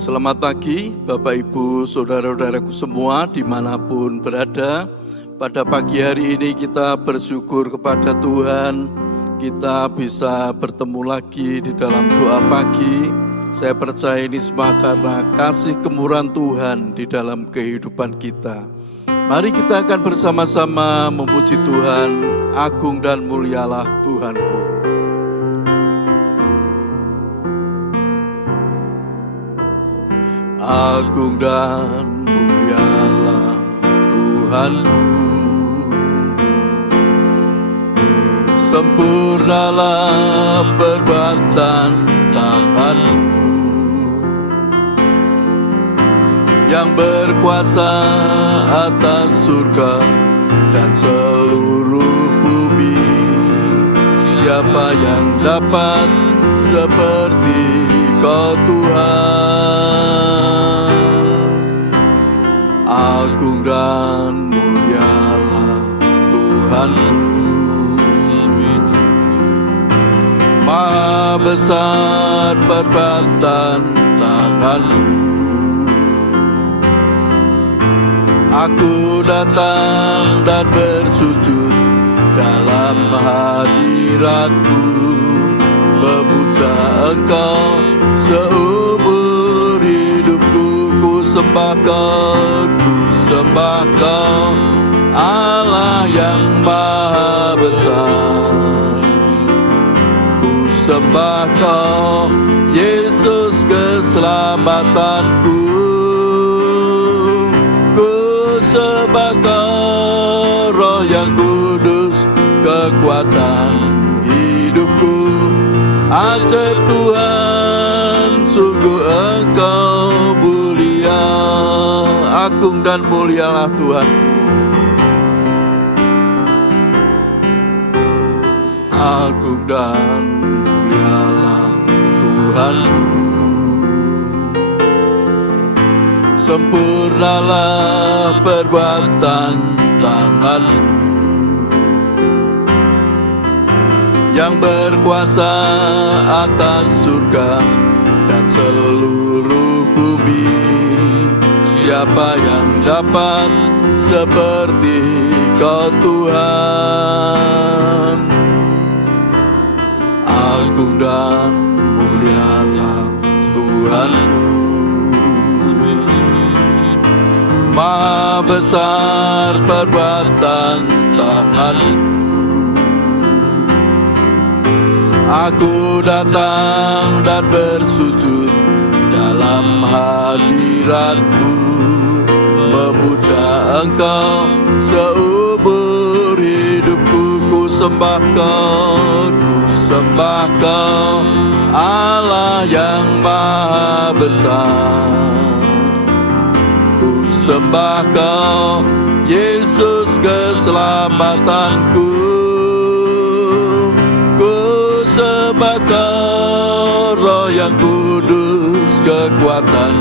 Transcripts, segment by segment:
Selamat pagi Bapak Ibu Saudara-saudaraku semua dimanapun berada. Pada pagi hari ini kita bersyukur kepada Tuhan, kita bisa bertemu lagi di dalam doa pagi. Saya percaya ini semua karena kasih kemurahan Tuhan di dalam kehidupan kita. Mari kita akan bersama-sama memuji Tuhan. Agung dan mulialah Tuhanku. Agung dan mulialah Tuhanku, sempurnalah perbuatan tangan-Mu, yang berkuasa atas surga dan seluruh bumi. Siapa yang dapat seperti Kau Tuhan? Agung dan mulialah Tuhanku, Maha besar perbuatan tangan-Mu. Aku datang dan bersujud dalam hadirat-Mu, memuja Engkau seumur hidupku. Ku sembah Kau, ku sembah Kau, Allah yang Maha Besar. Ku sembah Kau, Yesus keselamatanku. Ku sembah Kau, Roh yang Kudus, kekuatan hidupku. Ajaib Tuhan, sungguh Engkau mulia. Agung dan mulialah Tuhanku. Agung dan mulialah Tuhanku, sempurnalah perbuatan tangan-Mu, yang berkuasa atas surga dan seluruh bumi. Siapa yang dapat seperti Kau Tuhan? Agung dan mulialah Tuhanku, Maha besar perbuatan tangan-Mu. Aku datang dan bersujud dalam hadirat-Mu, memuja Engkau seumur hidupku. Ku sembah Kau, ku sembah Kau, Allah yang Maha Besar. Ku sembah Kau, Yesus keselamatanku. Ku sembah Kau, Roh yang Kudus, kekuatan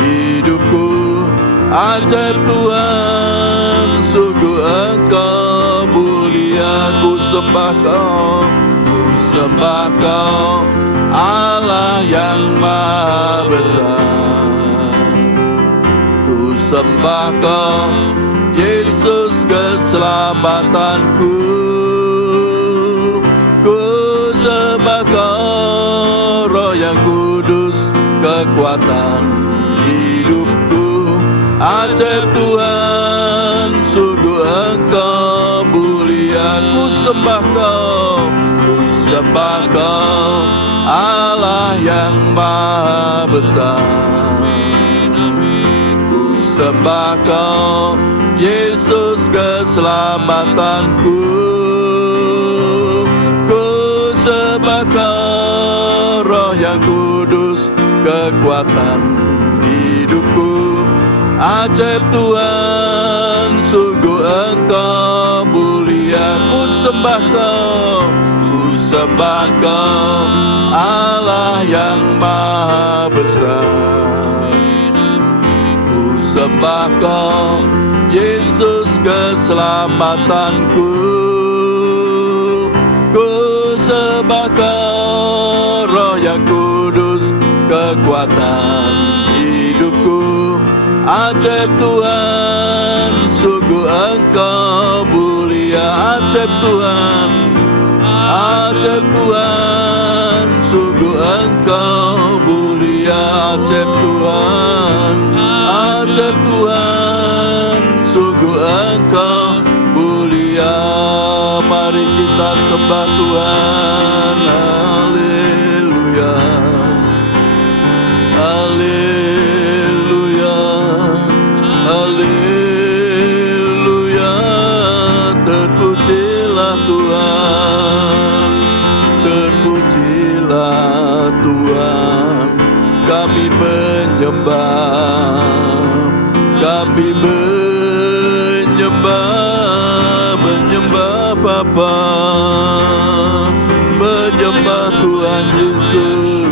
hidupku. Ajaib Tuhan, sungguh Engkau mulia. Ku sembah Kau, ku sembah Kau, Allah yang Maha Besar. Ku sembah Kau, Yesus keselamatanku. Ku sembah Kau, Roh yang Kudus, kekuatan hidupku. Ajaib Tuhan, sungguh Engkau mulia. Ku sembah Kau, ku sembah Kau, Allah yang Maha Besar. Ku sembah Kau, Yesus keselamatanku. Ku sembah Kau, Roh yang Kudus, kekuatan hidupku. Ajaib Tuhan, sungguh Engkau mulia. Ku sembah Kau, ku sembah Kau, Allah yang Maha Besar. Ku sembah Kau, Yesus keselamatanku. Ku sembah Kau, Roh yang Kudus, kekuatan Ajaib Tuhan, sungguh Engkau mulia. Ajaib Tuhan, ajaib Tuhan, sungguh Engkau mulia. Ajaib Tuhan, ajaib Tuhan, sungguh Engkau mulia. Mari kita sembah Tuhan. Haleluya, haleluya, haleluya. Terpujilah Tuhan, terpujilah Tuhan. Kami menyembah, kami menyembah Bapa, menyembah Tuhan Yesus,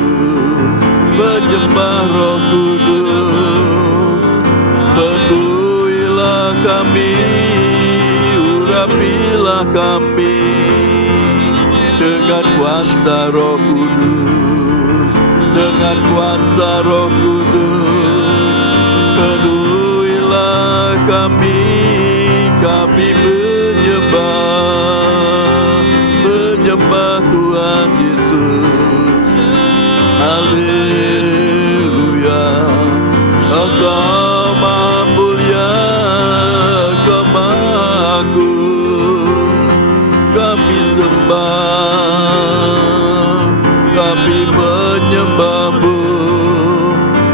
menyembah Roh Kudus. Penuhilah kami, urapilah kami dengan kuasa Roh Kudus, dengan kuasa Roh Kudus. Penuhilah kami, kami menyembah Tuhan Yesus. Haleluya. Engkau Maha Mulia, Engkau Maha Agung. Kami sembah, kami menyembah-Mu,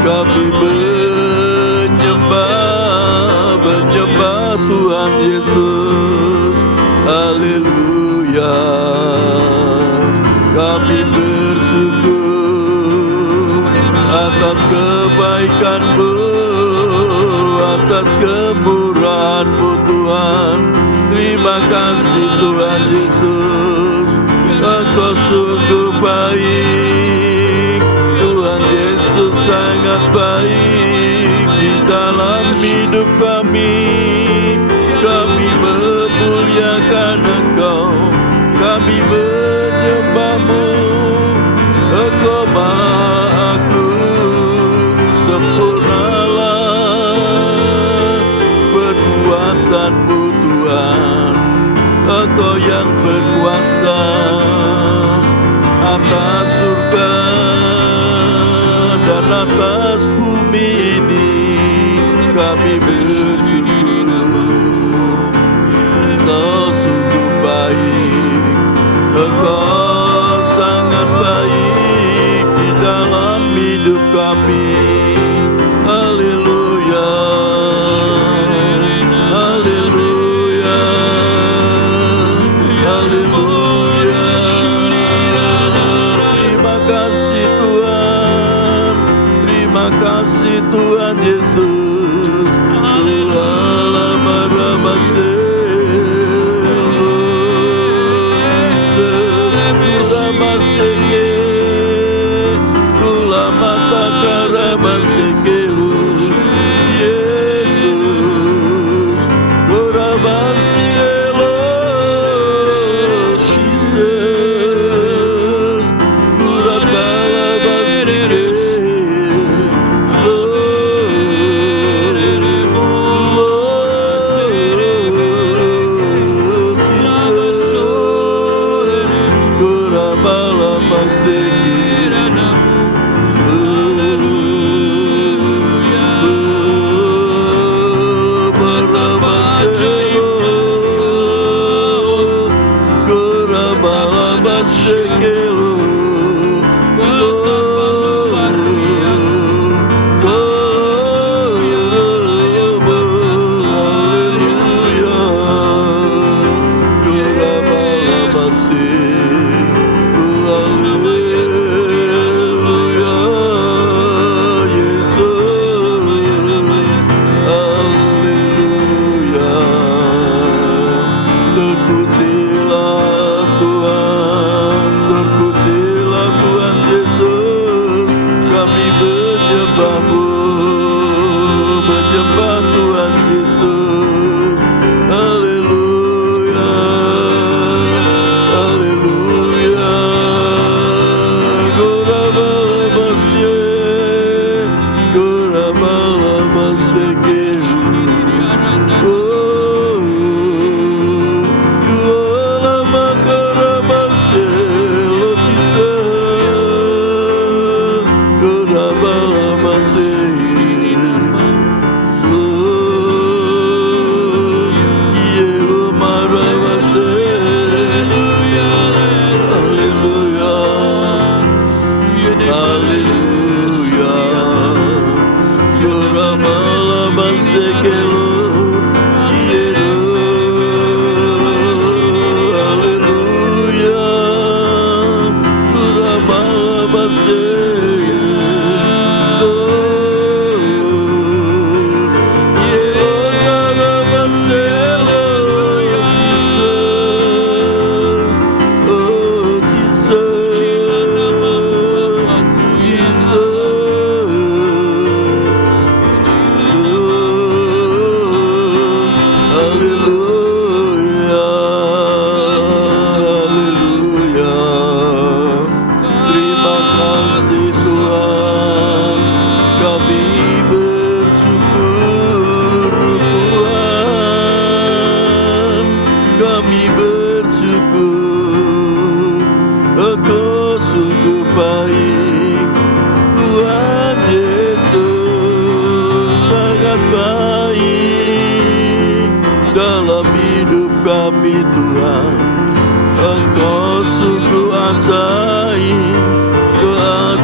kami menyembah Tuhan Yesus. Haleluya. Kami bersyukur atas kebaikan-Mu, atas kemurahan-Mu Tuhan. Terima kasih Tuhan Yesus, Engkau sungguh baik. Tuhan Yesus sangat baik di dalam hidup kami. Kami memuliakan Engkau, kami menyembah-Mu. Engkau Maha Agung, sempurnalah perbuatan-Mu Tuhan. Engkau yang berkuasa atas surga dan atas bumi ini. Kami bersyukur, Engkau sungguh baik, Engkau sangat baik di dalam hidup kami. Haleluya, haleluya, haleluya. Terima kasih Tuhan, terima kasih Tuhan Yesus. Say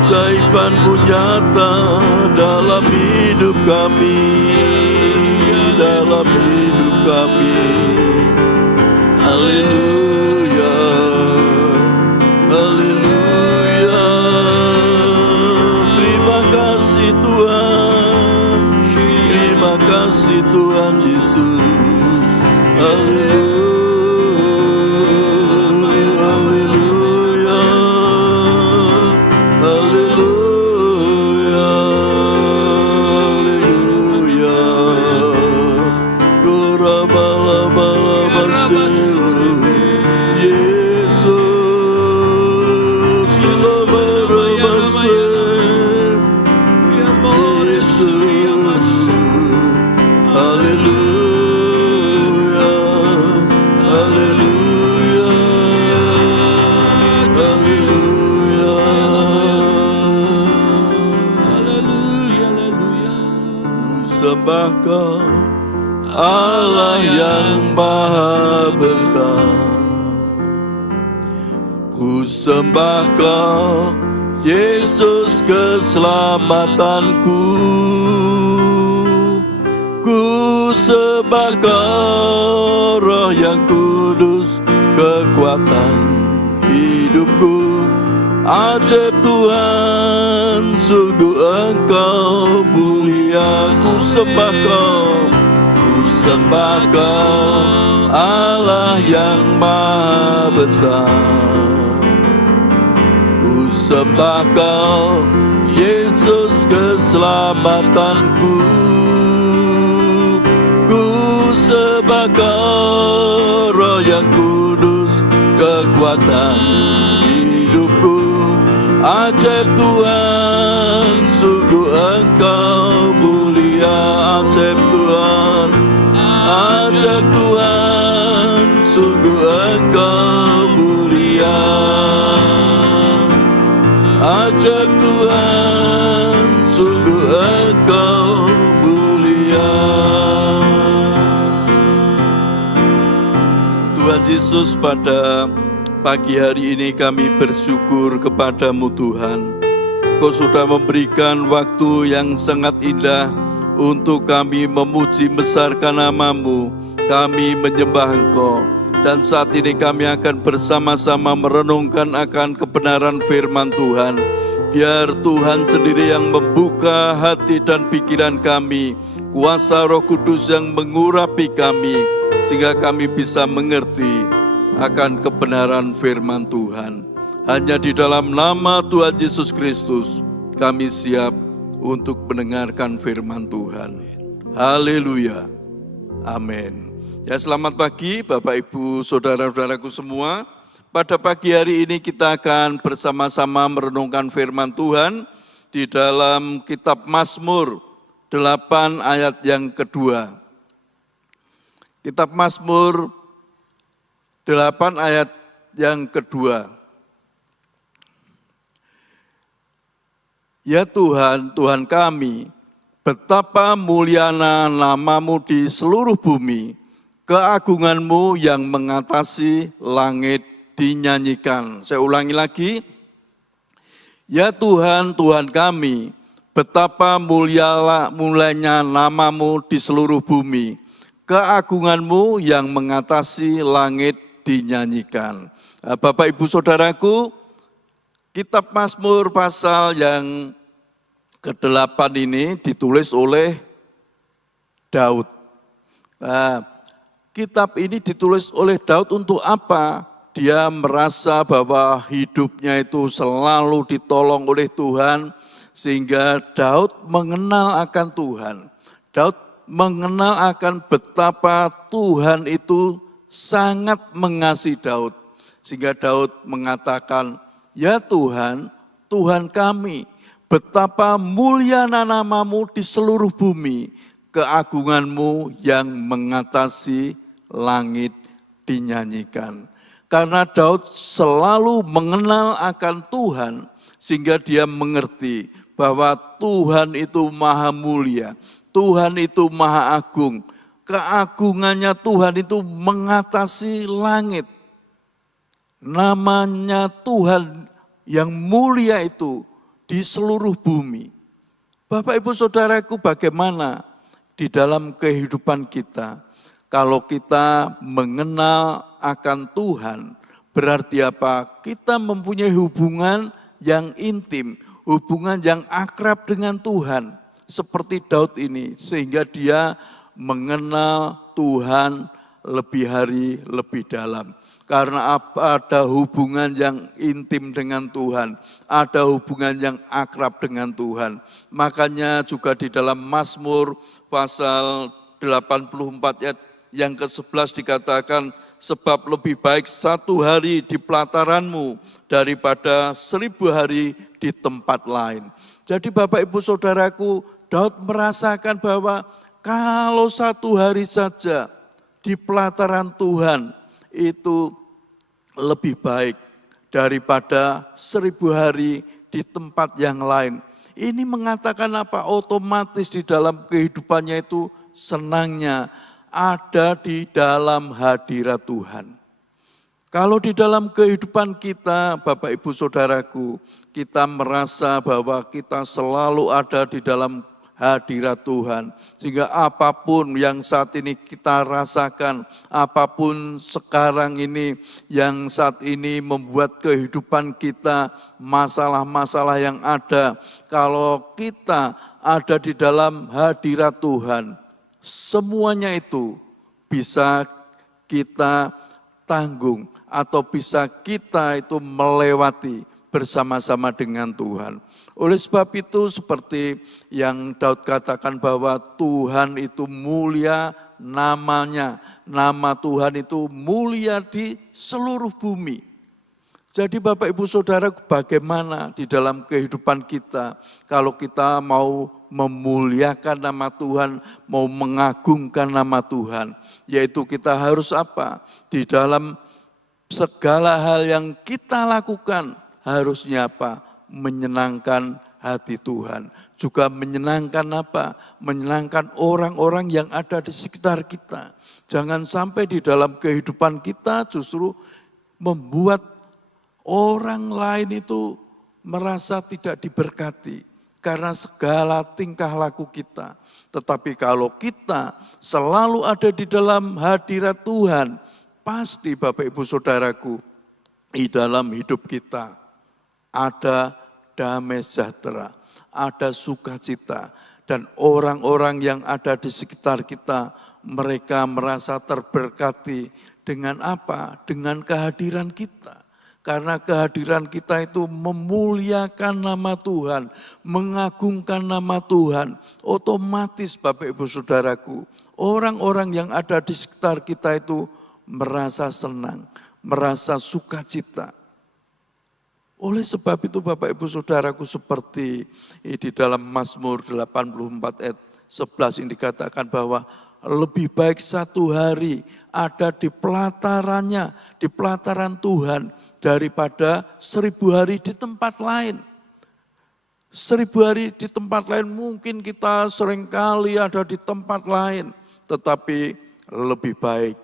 Keajaiban-Mu nyata dalam hidup kami, dalam hidup kami. Haleluya, haleluya. Terima kasih Tuhan, terima kasih Tuhan Yesus. Haleluya. Sembah Kau Allah yang Maha Besar, ku sembah Kau Yesus keselamatanku, ku sembah Kau Roh yang Kudus kekuatan hidupku. Ajaib Tuhan, sungguh Engkau mulia. Ku sembah Kau, ku sembah Kau Allah yang Maha Besar. Ku sembah Kau Yesus keselamatanku, ku sembah Kau Roh yang Kudus kekuatan hidupku. Ajaib Tuhan, sungguh Engkau mulia. Ajaib Tuhan, ajaib Tuhan, sungguh Engkau mulia. Ajaib Tuhan, sungguh Engkau mulia. Tuhan Yesus, pada pagi hari ini kami bersyukur kepada-Mu Tuhan. Kau sudah memberikan waktu yang sangat indah untuk kami memuji besarkan nama-Mu. Kami menyembah Engkau. Dan saat ini kami akan bersama-sama merenungkan akan kebenaran firman Tuhan. Biar Tuhan sendiri yang membuka hati dan pikiran kami, kuasa Roh Kudus yang mengurapi kami, sehingga kami bisa mengerti akan kebenaran firman Tuhan. Hanya di dalam nama Tuhan Yesus Kristus kami siap untuk mendengarkan firman Tuhan. Haleluya. Amin. Ya, selamat pagi Bapak Ibu Saudara-saudaraku semua. Pada pagi hari ini kita akan bersama-sama merenungkan firman Tuhan di dalam kitab Mazmur 8 ayat yang kedua. Kitab Mazmur 8 ayat yang kedua. Ya Tuhan, Tuhan kami, betapa muliana nama-Mu di seluruh bumi, keagungan-Mu yang mengatasi langit dinyanyikan. Saya ulangi lagi, ya Tuhan, Tuhan kami, betapa mulianya nama-Mu di seluruh bumi, keagungan-Mu yang mengatasi langit dinyanyikan. Bapak Ibu Saudaraku, Kitab Mazmur pasal yang ke-8 ini ditulis oleh Daud. Nah, kitab ini ditulis oleh Daud untuk apa? Dia merasa bahwa hidupnya itu selalu ditolong oleh Tuhan, sehingga Daud mengenal akan Tuhan. Daud mengenal akan betapa Tuhan itu sangat mengasihi Daud. Sehingga Daud mengatakan, ya Tuhan, Tuhan kami, betapa mulia nama-Mu di seluruh bumi, keagungan-Mu yang mengatasi langit dinyanyikan. Karena Daud selalu mengenal akan Tuhan, sehingga dia mengerti bahwa Tuhan itu maha mulia, Tuhan itu maha agung, keagungannya Tuhan itu mengatasi langit. Namanya Tuhan yang mulia itu di seluruh bumi. Bapak Ibu Saudaraku, bagaimana di dalam kehidupan kita? Kalau kita mengenal akan Tuhan, berarti apa? Kita mempunyai hubungan yang intim, hubungan yang akrab dengan Tuhan. Seperti Daud ini, sehingga dia mengenal Tuhan lebih hari, lebih dalam. Karena ada hubungan yang intim dengan Tuhan, ada hubungan yang akrab dengan Tuhan. Makanya juga di dalam Mazmur pasal 84 ayat yang ke-11 dikatakan, sebab lebih baik 1 hari di pelataran-Mu daripada 1000 hari di tempat lain. Jadi Bapak Ibu Saudaraku, Daud merasakan bahwa kalau 1 hari saja di pelataran Tuhan, itu lebih baik daripada 1000 hari di tempat yang lain. Ini mengatakan apa? Otomatis di dalam kehidupannya itu senangnya ada di dalam hadirat Tuhan. Kalau di dalam kehidupan kita, Bapak Ibu Saudaraku, kita merasa bahwa kita selalu ada di dalam hadirat Tuhan. Sehingga apapun yang saat ini kita rasakan, apapun sekarang ini yang saat ini membuat kehidupan kita, masalah-masalah yang ada, kalau kita ada di dalam hadirat Tuhan, semuanya itu bisa kita tanggung atau bisa kita itu melewati bersama-sama dengan Tuhan. Oleh sebab itu seperti yang Daud katakan bahwa Tuhan itu mulia namanya. Nama Tuhan itu mulia di seluruh bumi. Jadi Bapak Ibu Saudara, bagaimana di dalam kehidupan kita kalau kita mau memuliakan nama Tuhan, mau mengagungkan nama Tuhan, yaitu kita harus apa? Di dalam segala hal yang kita lakukan harusnya apa? Menyenangkan hati Tuhan. Juga menyenangkan apa? Menyenangkan orang-orang yang ada di sekitar kita. Jangan sampai di dalam kehidupan kita justru membuat orang lain itu merasa tidak diberkati karena segala tingkah laku kita. Tetapi kalau kita selalu ada di dalam hadirat Tuhan, pasti Bapak Ibu Saudaraku, di dalam hidup kita ada damai sejahtera, ada sukacita, dan orang-orang yang ada di sekitar kita, mereka merasa terberkati dengan apa? Dengan kehadiran kita. Karena kehadiran kita itu memuliakan nama Tuhan, mengagungkan nama Tuhan. Otomatis Bapak Ibu Saudaraku, orang-orang yang ada di sekitar kita itu merasa senang, merasa sukacita. Oleh sebab itu Bapak Ibu Saudaraku, seperti di dalam Mazmur 84 ayat 11 ini dikatakan bahwa lebih baik 1 hari ada di pelatarannya, di pelataran Tuhan, daripada 1000 hari di tempat lain. 1000 hari di tempat lain, mungkin kita seringkali ada di tempat lain, tetapi lebih baik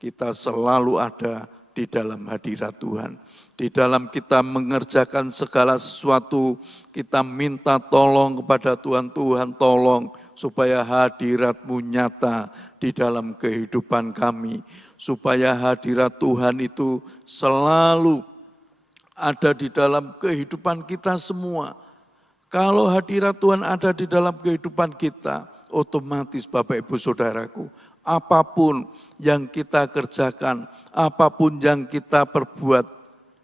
kita selalu ada di dalam hadirat Tuhan. Di dalam kita mengerjakan segala sesuatu, kita minta tolong kepada Tuhan, Tuhan tolong supaya hadirat-Mu nyata di dalam kehidupan kami. Supaya hadirat Tuhan itu selalu ada di dalam kehidupan kita semua. Kalau hadirat Tuhan ada di dalam kehidupan kita, otomatis Bapak Ibu Saudaraku, apapun yang kita kerjakan, apapun yang kita perbuat,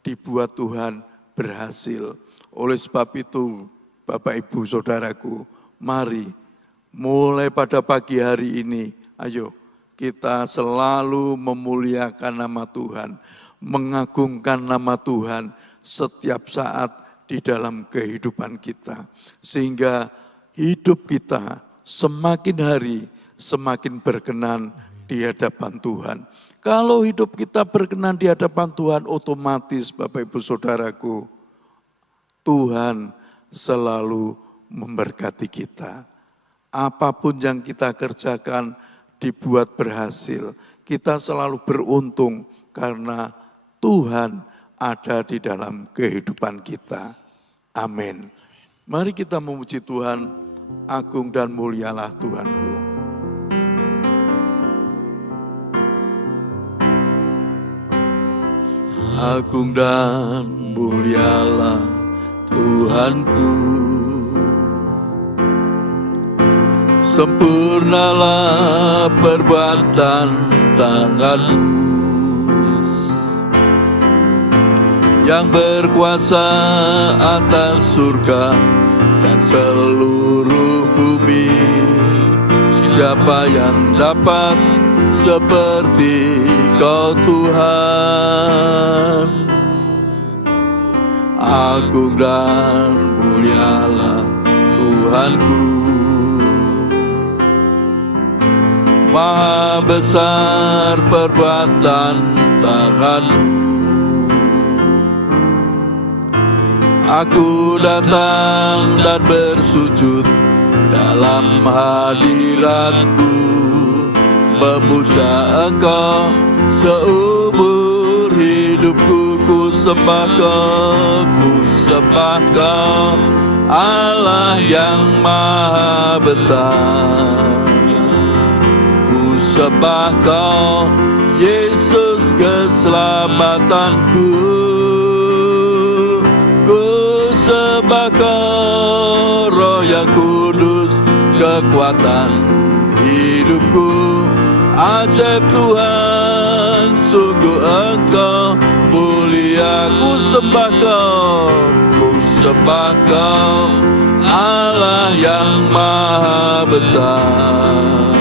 dibuat Tuhan berhasil. Oleh sebab itu, Bapak Ibu Saudaraku, mari mulai pada pagi hari ini, ayo kita selalu memuliakan nama Tuhan, mengagungkan nama Tuhan setiap saat di dalam kehidupan kita. Sehingga hidup kita semakin hari semakin berkenan di hadapan Tuhan. Kalau hidup kita berkenan di hadapan Tuhan, otomatis Bapak Ibu Saudaraku, Tuhan selalu memberkati kita. Apapun yang kita kerjakan dibuat berhasil. Kita selalu beruntung karena Tuhan ada di dalam kehidupan kita. Amin. Mari kita memuji Tuhan, agung dan mulialah Tuhanku. Agung dan mulialah Tuhanku, sempurnalah perbuatan tangan-Mu yang berkuasa atas surga dan seluruh bumi. Siapa yang dapat seperti Kau Tuhan? Agung dan mulialah Tuhanku, maha besar perbuatan tangan-Mu. Aku datang dan bersujud dalam hadirat-Mu, memuja Engkau seumur hidupku. Ku sembah Kau, Allah yang maha besar. Ku sembah Kau, Yesus keselamatanku. Ku sembah Kau, Roh yang kudus, kekuatan hidupku. Ajaib Tuhan, sungguh Engkau mulia. Ku sembah Kau, Allah yang maha besar.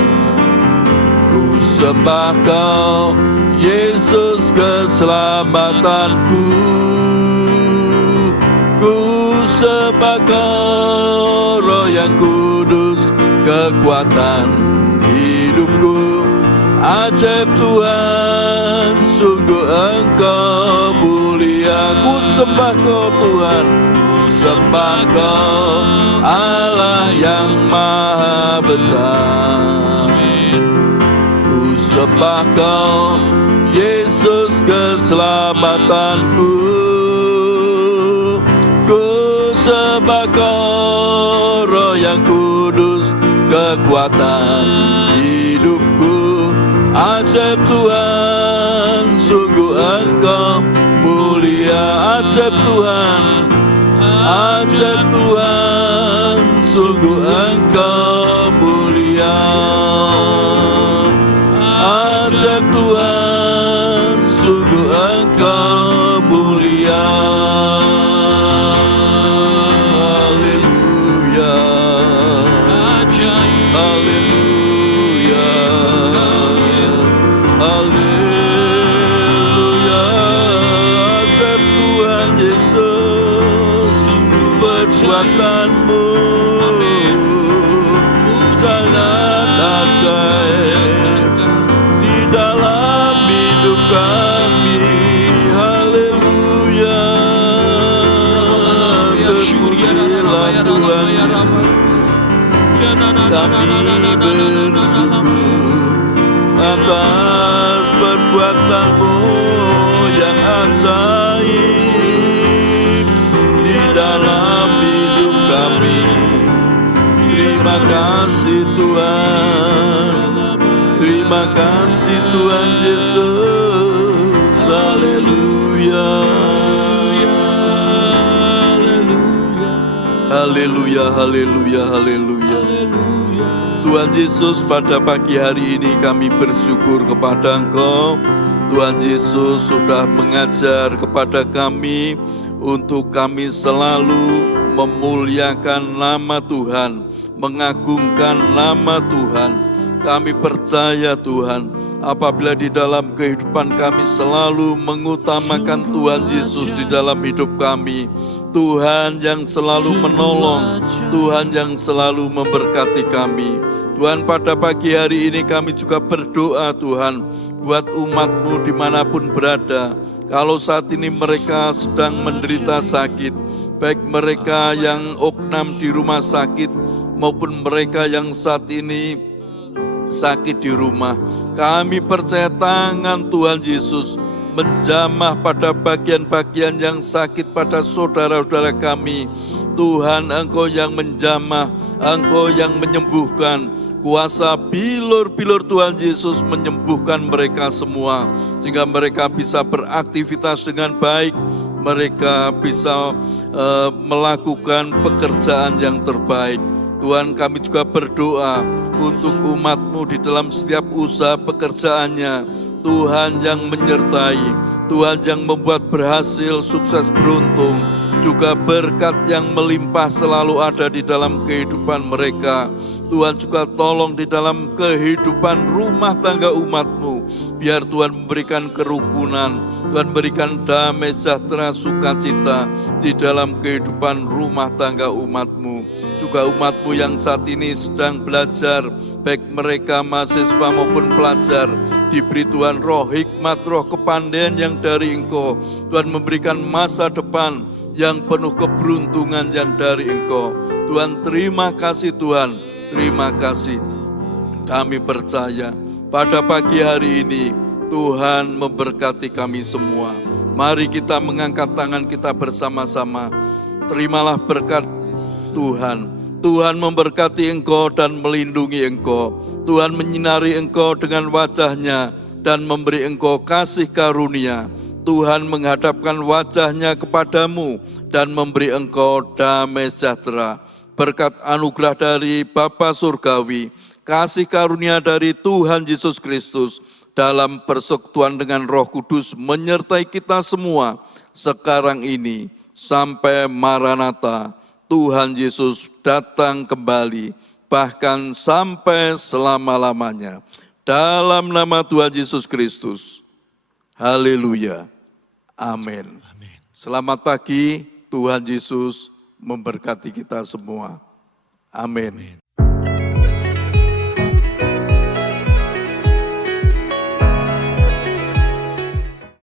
Ku sembah Kau, Yesus keselamatanku. Ku sembah Kau, Roh yang kudus, kekuatan hidupku. Ajaib Tuhan, sungguh Engkau mulia. Ku sembah Kau Tuhan, ku sembah Kau, Allah yang maha besar. Ku sembah Kau, Yesus keselamatanku. Ku sembah Kau, Roh yang kudus, kekuatan hidupku. Ajaib Tuhan, sungguh Engkau mulia. Ajaib Tuhan, sungguh Engkau mulia. Ajaib Tuhan, sungguh Engkau mulia. Haleluya, haleluya, haleluya. Ajaib Tuhan Yesus, perbuatan-Mu sangat ajaib di dalam hidup kami. Haleluya, terpujilah Kami bersyukur atas perbuatan-Mu yang ajaib di dalam hidup kami. Terima kasih Tuhan, terima kasih Tuhan Yesus. Haleluya, haleluya, haleluya, haleluya. Tuhan Yesus, pada pagi hari ini kami bersyukur kepada Engkau. Tuhan Yesus sudah mengajar kepada kami untuk kami selalu memuliakan nama Tuhan, mengagungkan nama Tuhan. Kami percaya Tuhan, apabila di dalam kehidupan kami selalu mengutamakan Tuhan Yesus di dalam hidup kami, Tuhan yang selalu menolong, Tuhan yang selalu memberkati kami. Tuhan, pada pagi hari ini kami juga berdoa Tuhan, buat umat-Mu dimanapun berada. Kalau saat ini mereka sedang menderita sakit, baik mereka yang oknam di rumah sakit, maupun mereka yang saat ini sakit di rumah, kami percaya tangan Tuhan Yesus menjamah pada bagian-bagian yang sakit pada saudara-saudara kami. Tuhan, Engkau yang menjamah, Engkau yang menyembuhkan. Kuasa bilur-bilur Tuhan Yesus menyembuhkan mereka semua, sehingga mereka bisa beraktivitas dengan baik, mereka bisa melakukan pekerjaan yang terbaik. Tuhan, kami juga berdoa untuk umat-Mu di dalam setiap usaha pekerjaannya. Tuhan yang menyertai, Tuhan yang membuat berhasil, sukses, beruntung. Juga berkat yang melimpah selalu ada di dalam kehidupan mereka. Tuhan juga tolong di dalam kehidupan rumah tangga umat-Mu. Biar Tuhan memberikan kerukunan, Tuhan berikan damai sejahtera, sukacita di dalam kehidupan rumah tangga umat-Mu. Juga umat-Mu yang saat ini sedang belajar, baik mereka mahasiswa maupun pelajar, diberi Tuhan roh hikmat, roh kepandaian yang dari Engkau. Tuhan memberikan masa depan yang penuh keberuntungan yang dari Engkau. Tuhan, terima kasih Tuhan. Terima kasih. Kami percaya pada pagi hari ini Tuhan memberkati kami semua. Mari kita mengangkat tangan kita bersama-sama. Terimalah berkat Tuhan. Tuhan memberkati engkau dan melindungi engkau. Tuhan menyinari engkau dengan wajah-Nya dan memberi engkau kasih karunia. Tuhan menghadapkan wajah-Nya kepadamu dan memberi engkau damai sejahtera. Berkat anugerah dari Bapa Surgawi, kasih karunia dari Tuhan Yesus Kristus, dalam persekutuan dengan Roh Kudus menyertai kita semua, sekarang ini sampai Maranatha, Tuhan Yesus datang kembali, bahkan sampai selama-lamanya. Dalam nama Tuhan Yesus Kristus. Haleluya. Amin. Selamat pagi, Tuhan Yesus memberkati kita semua. Amin.